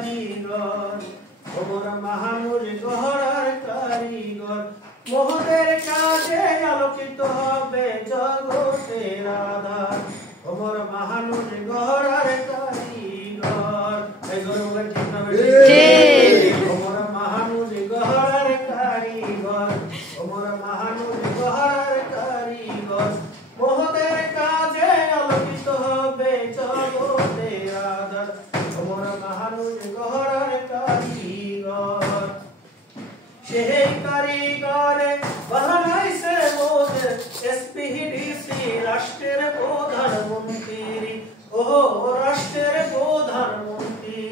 কারিগর ওমর মাহানুর গহরার কারিগর মোহনের কাজে আলোকিত হবে জগতের আধার ওমর মাহানুর গহরার কারিগর এই গরুগুলো ঠিক না ঠিক ওমর মাহানুর গহরার কারিগর ওমর মাহানুর গহরার কারিগর মোহনের কাজে আলোকিত হবে জগতের আধার ওমর মাহানুর গহরার কারিগর সেই কারিগরে বানাইছে মোদের এসপিডিসি রাষ্ট্রের প্রধানমন্ত্রী ও রাষ্ট্রের প্রধানমন্ত্রী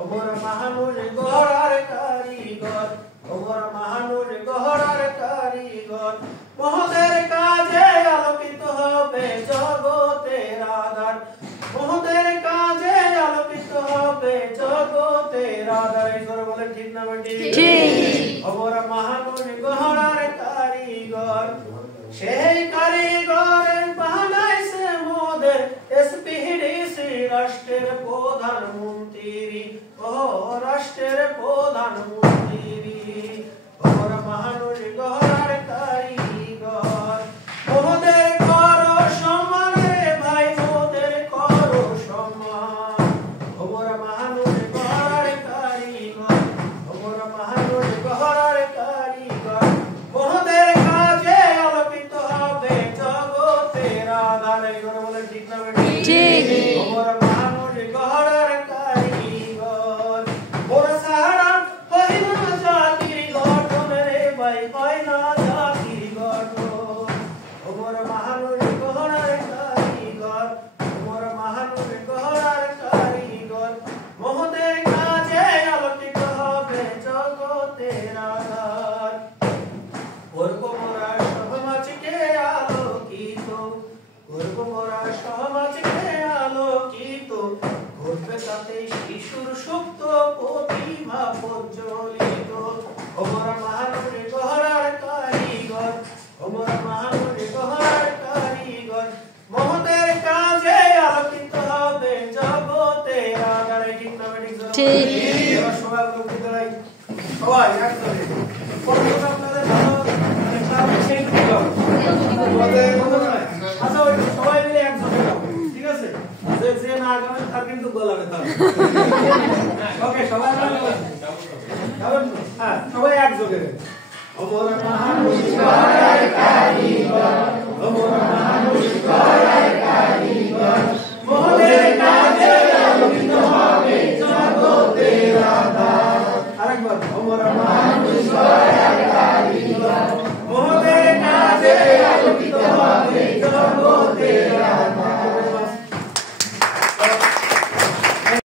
ওমর মাহানুর গহরার কারিগর ওমর মাহানুর গহরার কারিগর মোদের কাজে আলোকিত হবে জগতের আধার মোদের কাজে আলোকিত হবে জগতের আধার এই করে বলে ঠিক না ঠিক ওমর মাহানুর গহরার কারিগর সেই কারিগর বানাইছে মোদের এসপিডিসি রাষ্ট্রের প্রধানমন্ত্রী ও রাষ্ট্রের প্রধানমন্ত্রী ওমর মাহানুর গহরার কারিগর মোদের করো সম্মান রে ভাই মোদের করো সম্মান ওমর মাহানুর গহরার কারিগর ওমর মাহানুর গহরার কারিগর মোদের কাজে আলোকিত হবে জগতের আধার করে বলে ঠিক না ঠিক ওমর মাহানুর গহরার কারিগর ওরা সারা হয় না জাতির গঠন রে ভাই হয় না জাতির গঠন ওমর মাহানুর গহরার কারিগর ওমর মাহানুর গহরার কারিগর মোদের কাজে আলোকিত হবে জগতের আধার করব মোরা সমাজকে আলোকিত করব মোরা সমাজকে আলোকিত ঘটবে তাতে শিশুর সুপ্ত প্রতিভা প্রজ্বলিত ওমর মাহানুর গহরার কারিগর ওমর মাহানুর গহরার কারিগর মোদের কাজে আলোকিত হবে জগতের আধার ঠিক না ঠিক এবার সবাই বিদ্যালয় সবাই একসাথে প্রথমে আপনাদের ভালো মানে ক্লাস সেই দিও আচ্ছা ওই সবাই মিলে একসাথে গাও ঠিক আছে যে না গাবে তার কিন্তু গলাবে তার ওকে সবাই মিলে গাবেন হ্যাঁ সবাই একসাথে ওমর মাহানুর গহরার কারিগর ওমর মাহানুর গহরার কারিগর মোদের কাজে আলোকিত হবে জগতের আধার আরেকবার ওমর